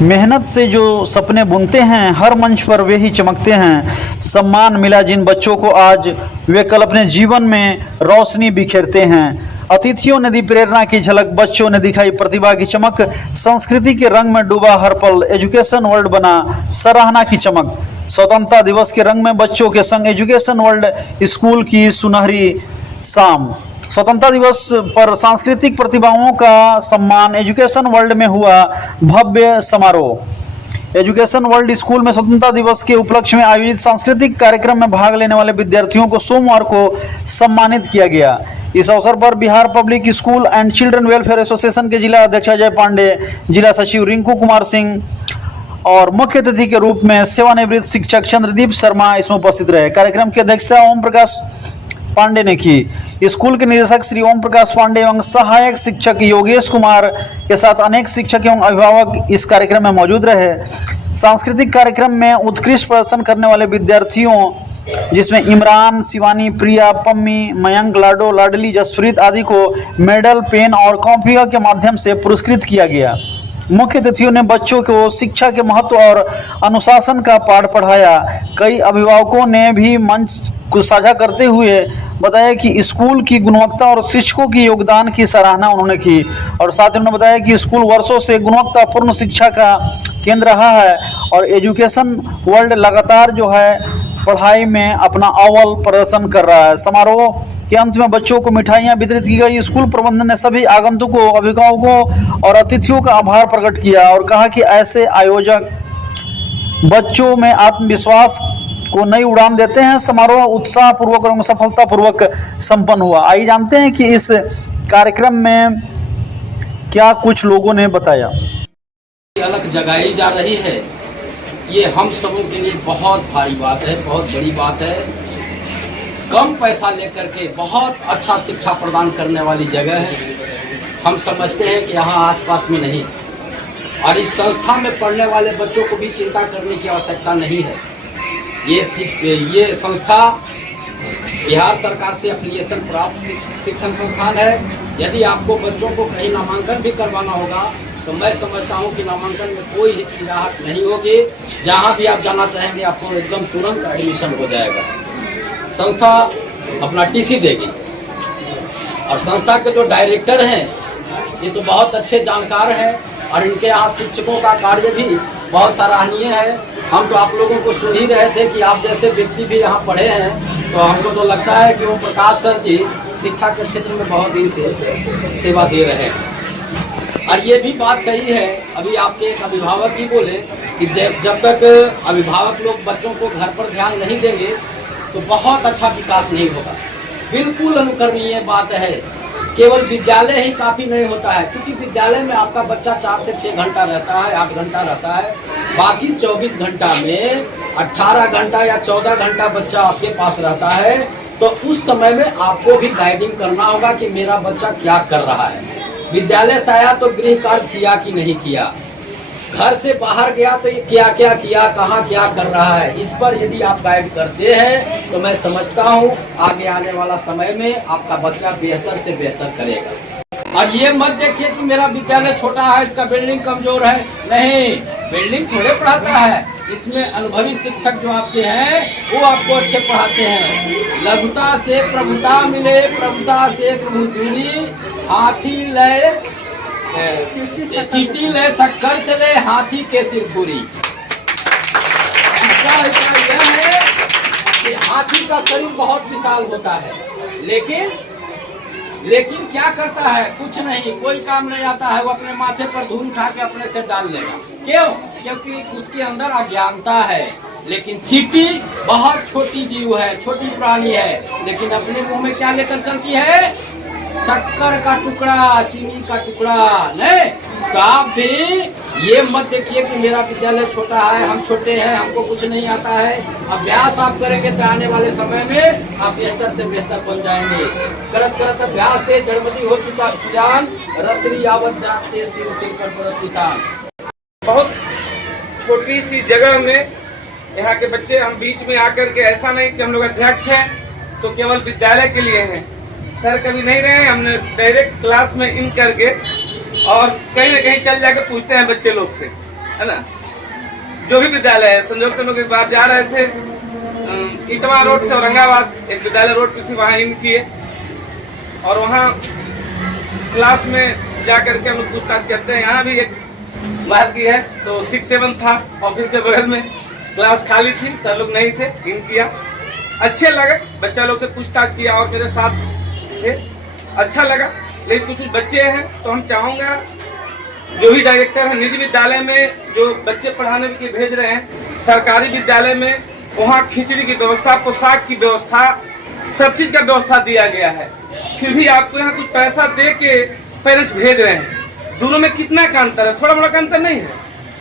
मेहनत से जो सपने बुनते हैं हर मंच पर वे ही चमकते हैं। सम्मान मिला जिन बच्चों को आज वे कल अपने जीवन में रोशनी बिखेरते हैं। अतिथियों ने दी प्रेरणा की झलक, बच्चों ने दिखाई प्रतिभा की चमक। संस्कृति के रंग में डूबा हर पल, एजुकेशन वर्ल्ड बना सराहना की चमक। स्वतंत्रता दिवस के रंग में बच्चों के संग एजुकेशन वर्ल्ड स्कूल की सुनहरी शाम। स्वतंत्रता दिवस पर सांस्कृतिक प्रतिभाओं का सम्मान, एजुकेशन वर्ल्ड में हुआ भव्य समारोह। एजुकेशन वर्ल्ड स्कूल में स्वतंत्रता दिवस के उपलक्ष्य में आयोजित सांस्कृतिक कार्यक्रम में भाग लेने वाले विद्यार्थियों को सोमवार को सम्मानित किया गया। इस अवसर पर Bihar public school and children welfare association के जिला अध्यक्ष अजय पांडे, जिला सचिव रिंकू कुमार सिंह और मुख्य अतिथि के रूप में सेवानिवृत्त शिक्षक चंद्रदीप शर्मा इसमें उपस्थित रहे। कार्यक्रम की अध्यक्षता ओम प्रकाश पांडे ने की। स्कूल के निदेशक श्री ओम प्रकाश पांडे एवं सहायक शिक्षक योगेश कुमार के साथ अनेक शिक्षक एवं अभिभावक इस कार्यक्रम में मौजूद रहे। सांस्कृतिक कार्यक्रम में उत्कृष्ट प्रदर्शन करने वाले विद्यार्थियों, जिसमें इमरान, शिवानी, प्रिया, पम्मी, मयंक, लाडो, लाडली, जसप्रीत आदि को मेडल, पेन और कॉपियों के माध्यम से पुरस्कृत किया गया। मुख्य अतिथियों ने बच्चों को शिक्षा के महत्व और अनुशासन का पाठ पढ़ाया। कई अभिभावकों ने भी मंच को साझा करते हुए बताया कि स्कूल की गुणवत्ता और शिक्षकों की योगदान की सराहना उन्होंने की और साथ ही उन्होंने बताया कि स्कूल वर्षों से गुणवत्तापूर्ण शिक्षा का केंद्र रहा है और एजुकेशन वर्ल्ड लगातार जो है पढ़ाई में अपना अव्वल प्रदर्शन कर रहा है। समारोह के अंत में बच्चों को मिठाइयां वितरित की गई। स्कूल प्रबंधन ने सभी आगंतुकों, अभिभावकों और अतिथियों का आभार प्रकट किया और कहा कि ऐसे आयोजक बच्चों में आत्मविश्वास को नई उड़ान देते हैं। समारोह उत्साह पूर्वक और सफलता पूर्वक संपन्न हुआ। आइए जानते हैं कि इस कार्यक्रम में क्या कुछ लोगों ने बताया। अलग जगाई जा रही है, ये हम सबों के लिए बहुत भारी बात है, बहुत बड़ी बात है। कम पैसा लेकर के बहुत अच्छा शिक्षा प्रदान करने वाली जगह है। हम समझते हैं कि यहाँ आसपास में नहीं, और इस संस्था में पढ़ने वाले बच्चों को भी चिंता करने की आवश्यकता नहीं है। ये संस्था बिहार सरकार से एफिलिएशन प्राप्त शिक्षण संस्थान है। यदि आपको बच्चों को कहीं नामांकन भी करवाना होगा तो मैं समझता हूँ कि नामांकन में कोई हिचकिचाहट नहीं होगी। जहाँ भी आप जाना चाहेंगे आपको एकदम तुरंत एडमिशन हो जाएगा। संस्था अपना टीसी देगी और संस्था के जो डायरेक्टर हैं ये तो बहुत अच्छे जानकार हैं और इनके यहाँ शिक्षकों का कार्य भी बहुत सराहनीय है। हम तो आप लोगों को सुन ही रहे थे कि आप जैसे व्यक्ति भी यहाँ पढ़े हैं, तो हमको तो लगता है कि ओम प्रकाश सर जी शिक्षा के क्षेत्र में बहुत दिन से सेवा दे रहे हैं। और ये भी बात सही है, अभी आपके एक अभिभावक ही बोले कि जब तक अभिभावक लोग बच्चों को घर पर ध्यान नहीं देंगे तो बहुत अच्छा विकास नहीं होगा। बिल्कुल अनुकरणीय बात है। केवल विद्यालय ही काफ़ी नहीं होता है, क्योंकि विद्यालय में आपका बच्चा 4 से 6 घंटा रहता है, 8 घंटा रहता है। बाकी 24 घंटा में 18 घंटा या 14 घंटा बच्चा आपके पास रहता है। तो उस समय में आपको भी गाइडिंग करना होगा कि मेरा बच्चा क्या कर रहा है। विद्यालय से आया तो गृह कार्य किया कि नहीं किया, घर से बाहर गया तो ये क्या क्या किया, कहाँ क्या कर रहा है। इस पर यदि आप गाइड करते हैं तो मैं समझता हूँ आगे आने वाला समय में आपका बच्चा बेहतर से बेहतर करेगा। और ये मत देखिए कि मेरा विद्यालय छोटा है, इसका बिल्डिंग कमजोर है। नहीं, बिल्डिंग थोड़े पढ़ाता है, इसमें अनुभवी शिक्षक जो आपके हैं वो आपको अच्छे पढ़ाते हैं। लघुता से प्रभुता मिले, प्रभुता से प्रभु दूरी, हाथी लय चीटी ले शक्कर चले, हाथी के सिर पूरी। इसका यह है कि हाथी का शरीर बहुत विशाल होता है, लेकिन क्या करता है, कुछ नहीं, कोई काम नहीं आता है। वो अपने माथे पर धूल उठा के अपने से डाल लेगा। क्यों? क्योंकि उसके अंदर अज्ञानता है। लेकिन चींटी बहुत छोटी जीव है, छोटी प्राणी है, लेकिन अपने मुंह में क्या लेकर चलती है? शक्कर का टुकड़ा, चीनी का टुकड़ा। नहीं, तो आप भी ये मत देखिए कि मेरा विद्यालय छोटा है, हम छोटे हैं, हमको कुछ नहीं आता है। अभ्यास आप करेंगे तो आने वाले समय में आप बेहतर से बेहतर बन जाएंगे। करत करत अभ्यास से जड़मती हो चुका सुजान, रसरी आवत जाते सिर सिर पर पड़त किसान। बहुत छोटी सी जगह में यहाँ के बच्चे, हम बीच में आकर के ऐसा नहीं कि हम लोग अध्यक्ष हैं तो केवल विद्यालय के लिए हैं। सर कभी नहीं रहे, हमने डायरेक्ट क्लास में इन करके और कहीं ना कहीं चल जाकर पूछते हैं बच्चे लोग से है ना। जो भी विद्यालय है, संजोग से हम लोग एक बार जा रहे थे इटवा रोड से औरंगाबाद, एक विद्यालय रोड पे थी, वहाँ इन किए और वहाँ क्लास में जा करके हम लोग पूछताछ करते हैं। यहाँ भी एक बाहर की है, तो 6-7 था, ऑफिस के बगल में क्लास खाली थी, सर लोग नहीं थे, इन किया, अच्छे लगे, बच्चा लोग से पूछताछ किया और मेरे साथ थे, अच्छा लगा। लेकिन कुछ बच्चे हैं तो हम चाहूँगा जो भी डायरेक्टर है निजी विद्यालय में जो बच्चे पढ़ाने के लिए भेज रहे हैं, सरकारी विद्यालय में वहाँ खिचड़ी की व्यवस्था, पोशाक की व्यवस्था, सब चीज़ का व्यवस्था दिया गया है, फिर भी आपको यहाँ कुछ पैसा दे के पेरेंट्स भेज रहे हैं। दोनों में कितना का अंतर है? थोड़ा बड़ा का अंतर नहीं है,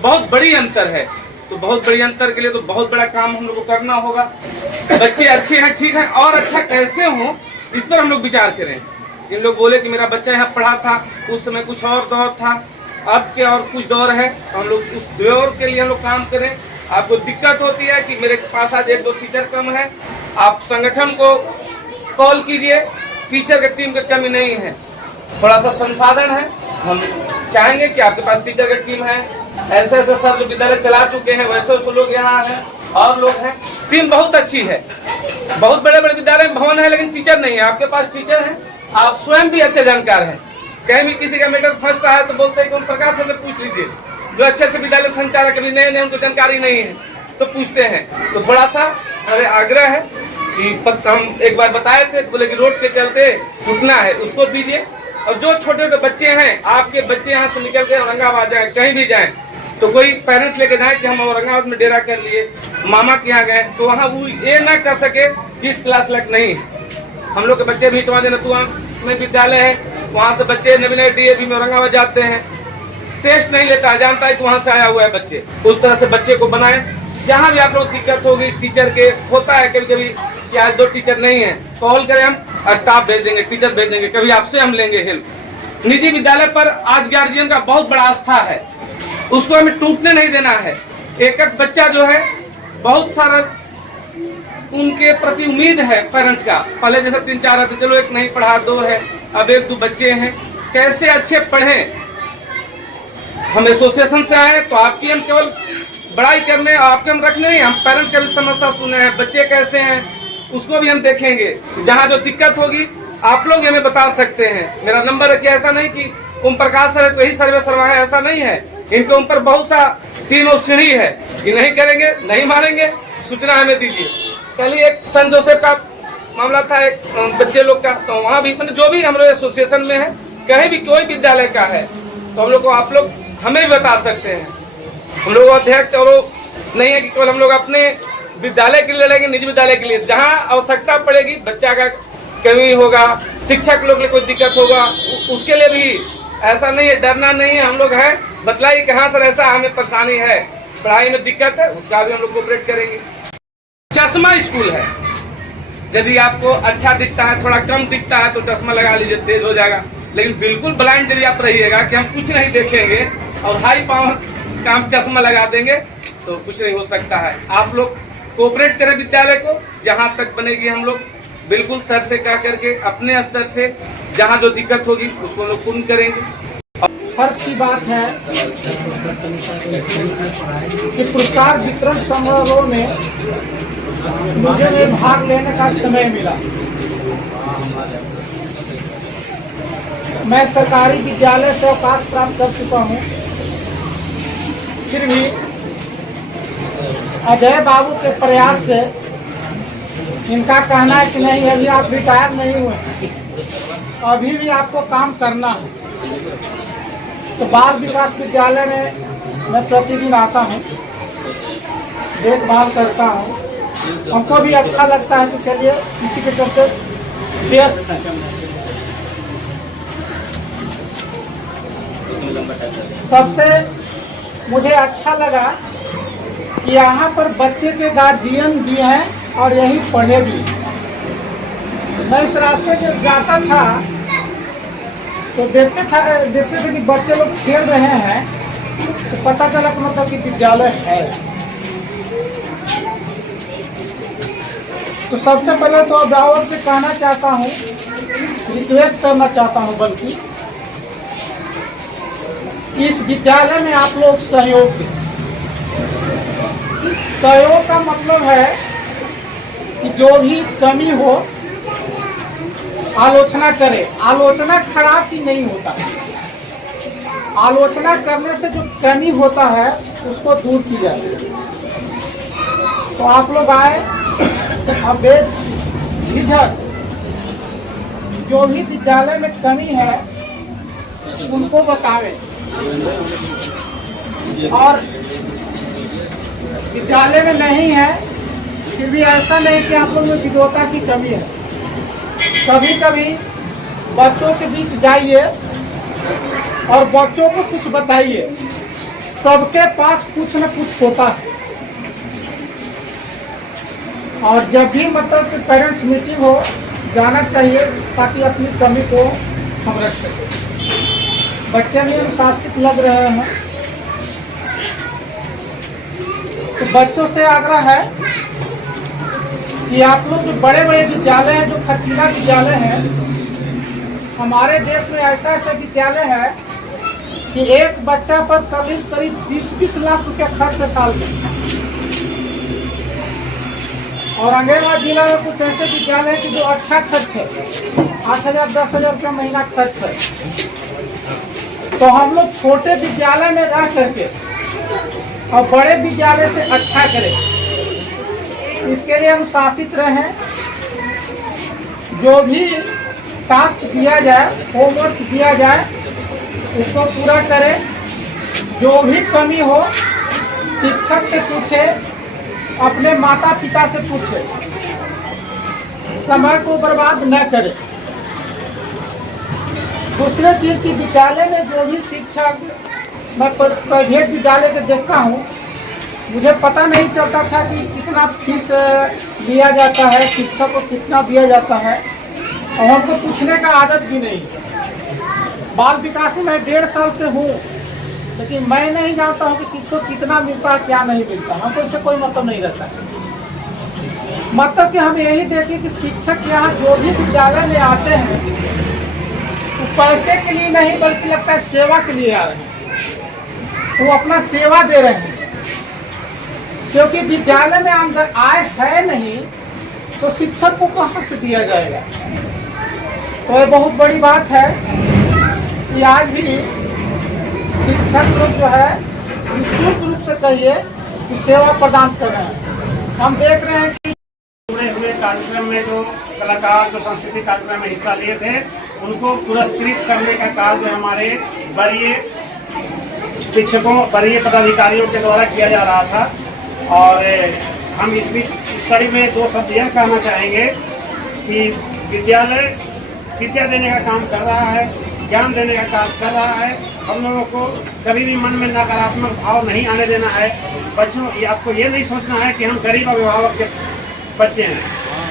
बहुत बड़ी अंतर है। तो बहुत बड़ी अंतर के लिए तो बहुत बड़ा काम हम लोग को करना होगा। बच्चे अच्छे हैं, ठीक है, और अच्छा कैसे हो इस पर हम लोग विचार करें। इन लोग बोले कि मेरा बच्चा यहाँ पढ़ा था, उस समय कुछ और दौर था, अब के और कुछ दौर है, तो हम लोग उस दौर के लिए हम लोग काम करें। आपको दिक्कत होती है कि मेरे पास आज 1-2 टीचर कम है, आप संगठन को कॉल कीजिए, टीचर की टीम की कमी नहीं है, थोड़ा सा संसाधन है। हम चाहेंगे कि आपके पास टीचर की टीम है, ऐसे ऐसे सर जो विद्यालय चला चुके हैं वैसे वैसे लोग यहाँ हैं और लोग हैं, टीम बहुत अच्छी है। बहुत बड़े बड़े विद्यालय में भवन है लेकिन टीचर नहीं है, आपके पास टीचर हैं, आप स्वयं भी अच्छे जानकार हैं। कहीं भी किसी का मैटर फंसता है तो बोलते हैं कि ओम प्रकाश से पूछ लीजिए, जो अच्छे अच्छे विद्यालय संचालक अभी नए नए उनको जानकारी नहीं है तो पूछते हैं। तो थोड़ा सा हमें आग्रह है कि हम एक बार बताए थे तो बोले कि रोड पे चलते उठना है, उसको दीजिए। और जो छोटे छोटे बच्चे हैं, आपके बच्चे यहाँ से निकल के औरंगाबाद जाए, कहीं भी जाएं, तो कोई पेरेंट्स लेके जाए कि हम औरंगाबाद में डेरा कर लिए, मामा के यहाँ गए, तो वहाँ वो ये ना कर सके जिस क्लास लायक नहीं है। हम लोग के बच्चे भी इटवा नतुआ में विद्यालय है, वहाँ से बच्चे नवीन DAV में औरंगाबाद जाते हैं, टेस्ट नहीं लेता, जानता है कि वहाँ से आया हुआ है बच्चे। उस तरह से बच्चे को बनाए। जहाँ भी आप लोग दिक्कत होगी टीचर के, होता है कभी कभी कि आज 2 टीचर नहीं है, कॉल करें, हम स्टाफ भेज देंगे, टीचर भेज देंगे, कभी आपसे हम लेंगे हेल्प। निजी विद्यालय पर आज गार्जियन का बहुत बड़ा आस्था है, उसको हमें टूटने नहीं देना है। एक एक बच्चा जो है, बहुत सारा उनके प्रति उम्मीद है पेरेंट्स का, पहले जैसे 3-4 आते, चलो एक नहीं पढ़ा, 2 है, अब 1-2 बच्चे हैं, कैसे अच्छे पढ़ें। हम एसोसिएशन से आए तो आपकी हम केवल बड़ाई करने, आपके हम रखने नहीं, हम पेरेंट्स का भी समस्या सुने हैं, बच्चे कैसे हैं उसको भी हम देखेंगे। जहाँ जो दिक्कत होगी आप लोग हमें बता सकते हैं। मेरा नंबर रखिए, ऐसा नहीं कि ओम प्रकाश सर है तो यही सर्वे सरवा है, ऐसा नहीं है। इनके ऊपर बहुत सा 3 सीढ़ी है कि नहीं करेंगे, नहीं मानेंगे, सूचना हमें दीजिए। कल ही एक सन जोसेफ का मामला था, एक बच्चे लोग का, तो वहाँ भी मतलब जो भी हम लोग एसोसिएशन में है, कहीं भी कोई विद्यालय का है तो हम लोग को आप लोग हमें भी बता सकते हैं। हम लोग अध्यक्ष और नहीं है कि केवल हम लोग अपने विद्यालय के लिए लड़ेंगे, निजी विद्यालय के लिए जहाँ आवश्यकता पड़ेगी, बच्चा का कमी होगा, शिक्षक लोग के लिए कोई दिक्कत होगा, उसके लिए भी ऐसा नहीं है, डरना नहीं है। हम लोग हैं, बतलाइए कि हाँ सर ऐसा हमें परेशानी है, पढ़ाई में दिक्कत है, उसका भी हम लोग कोऑपरेट करेंगे। चश्मा स्कूल है, यदि आपको अच्छा दिखता है, थोड़ा कम दिखता है तो चश्मा लगा लीजिए, तेज हो जाएगा। लेकिन बिल्कुल ब्लाइंड यदि आप रहिएगा कि हम कुछ नहीं देखेंगे और हाई पावर का हम चश्मा लगा देंगे तो कुछ नहीं हो सकता है। आप लोग कोऑपरेट करें विद्यालय को, जहाँ तक बनेगी हम लोग बिल्कुल सर से कह करके अपने स्तर से जहाँ जो दिक्कत होगी उसको लोग पूर्ण करेंगे। फर्ज की बात है कि पुरस्कार वितरण समारोह में मुझे भाग लेने का समय मिला। मैं सरकारी विद्यालय से अवकाश प्राप्त कर चुका हूँ, फिर भी अजय बाबू के प्रयास से इनका कहना है कि नहीं अभी आप रिटायर नहीं हुए, अभी भी आपको काम करना है। तो बाल विकास विद्यालय में मैं प्रतिदिन आता हूँ, देखभाल करता हूँ, हमको भी अच्छा लगता है। तो चलिए इसी के चलते व्यस्त हैं। सबसे मुझे अच्छा लगा कि यहाँ पर बच्चे के गार्जियन भी हैं और यही पढ़े भी। मैं इस रास्ते से जाता था तो देखते थे कि बच्चे लोग खेल रहे हैं, तो पता चला कि मतलब कि विद्यालय है। तो सबसे पहले तो अभिभावक से कहना चाहता हूँ, रिक्वेस्ट करना चाहता हूँ, बल्कि इस विद्यालय में आप लोग सहयोग दें। सहयोग का मतलब है कि जो भी कमी हो आलोचना करे। आलोचना खराब चीज नहीं होता, आलोचना करने से जो कमी होता है उसको दूर की जाए। तो आप लोग आए और बेझिझक जो भी विद्यालय में कमी है उनको बतावे, और विद्यालय में नहीं है फिर भी ऐसा नहीं कि आप लोग में विद्वता की कमी है। कभी कभी बच्चों के बीच जाइए और बच्चों को कुछ बताइए, सबके पास कुछ न कुछ होता है। और जब भी मतलब कि पेरेंट्स मीटिंग हो जाना चाहिए ताकि अपनी कमी को हम रख सकें। बच्चे भी अनुशासित लग रहे हैं, तो बच्चों से आग्रह है कि आप लोग जो बड़े बड़े विद्यालय हैं, जो खर्चीला विद्यालय हैं, हमारे देश में ऐसा ऐसा विद्यालय है कि एक बच्चा पर करीब करीब 20-20 लाख रुपया खर्च है साल में। और अंगेरवाद जिला में कुछ ऐसे विद्यालय हैं कि जो अच्छा खर्च है, 8,000-10,000 रुपया महीना खर्च है। तो हम लोग छोटे विद्यालय में रह करके और बड़े विद्यालय से अच्छा करें, इसके लिए अनुशासित रहें। जो भी टास्क दिया जाए, होमवर्क दिया जाए, उसको पूरा करें। जो भी कमी हो शिक्षक से पूछे, अपने माता पिता से पूछे, समय को बर्बाद न करें। दूसरे चीज की विद्यालय में जो भी शिक्षक, मैं प्राइवेट विद्यालय से देखता हूँ, मुझे पता नहीं चलता था कि कितना फीस दिया जाता है, शिक्षक को कितना दिया जाता है, और हमको पूछने का आदत भी नहीं है। बाल विकास में मैं 1.5 साल से हूँ, लेकिन मैं नहीं जानता हूँ कि किसको कितना मिलता है, क्या नहीं मिलता। हमको इससे कोई मतलब नहीं रहता है। मतलब कि हम यही देखें कि शिक्षक यहाँ जो भी विद्यालय में आते हैं तो पैसे के लिए नहीं बल्कि लगता है सेवा के लिए आ रहे हैं। वो अपना सेवा दे रहे हैं, क्योंकि विद्यालय में अंदर आय है नहीं तो शिक्षक को कहाँ से दिया जाएगा। तो ये बहुत बड़ी बात है कि आज भी शिक्षक लोग जो है निःशुल्क रूप से कहिए कि सेवा प्रदान कर रहे हैं। हम देख रहे हैं कि हुए कार्यक्रम में जो कलाकार जो सांस्कृतिक कार्यक्रम में हिस्सा लिए थे उनको पुरस्कृत करने का कार्य हमारे वरीय शिक्षकों, वरीय पदाधिकारियों के द्वारा किया जा रहा था। और हम इस कड़ी में 2 शब्द यह कहना चाहेंगे कि विद्यालय विद्या देने का काम कर रहा है, ज्ञान देने का काम कर रहा है। हम लोगों को कभी भी मन में नकारात्मक भाव नहीं आने देना है। बच्चों, आपको ये नहीं सोचना है कि हम गरीब अभिभावक के बच्चे हैं,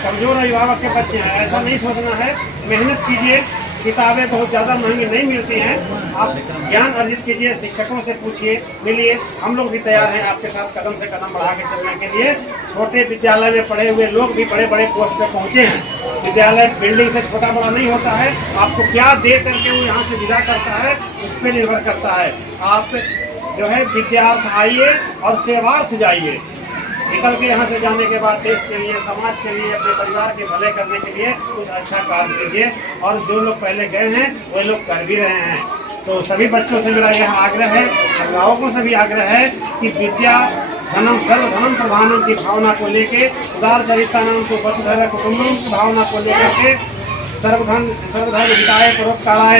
कमजोर अभिभावक के बच्चे हैं, ऐसा नहीं सोचना है। मेहनत कीजिए, किताबें बहुत ज़्यादा महंगी नहीं मिलती हैं। आप ज्ञान अर्जित कीजिए, शिक्षकों से पूछिए, मिलिए। हम लोग भी तैयार हैं आपके साथ कदम से कदम बढ़ा के चलने के लिए। छोटे विद्यालय में पढ़े हुए लोग भी बड़े बड़े पोस्ट पे पहुँचे हैं। विद्यालय बिल्डिंग से छोटा बड़ा नहीं होता है। आपको क्या दे करके वो यहाँ से विदा करता है उस पर निर्भर करता है। आप जो है विद्यार्थ आइए और सेवा से जाइए। निकल के यहाँ से जाने के बाद देश के लिए, समाज के लिए, अपने परिवार के भले करने के लिए कुछ अच्छा कार्य कीजिए। और जो लोग पहले गए हैं वे लोग कर भी रहे हैं। तो सभी बच्चों से मेरा यह आग्रह है, अभिभावकों से भी आग्रह है कि विद्या धनम सर्वधनम प्रधानम की भावना को लेके, उदार चरित्राणाम को वसुधैव कुटुंबकम की भावना को लेकर के सर्वधन हिताय परोपकाराय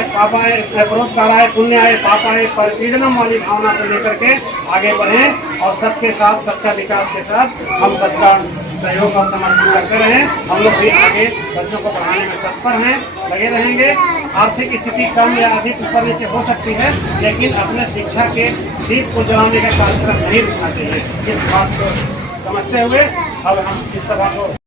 पुण्याय पापाय परिपीडनम वाली भावना को लेकर के आगे बढ़ें और सबके साथ, सबका विकास के साथ हम सबका सहयोग और समर्थन करते रहें। हम लोग भी आगे बच्चों को पढ़ाने में तत्पर हैं, लगे रहेंगे। आर्थिक स्थिति कम या अधिक ऊपर नीचे हो सकती है, लेकिन अपने शिक्षा के दीप को जलाने का कार्यक्रम नहीं रुकना चाहिए। इस बात को समझते हुए अब हम इस सभा को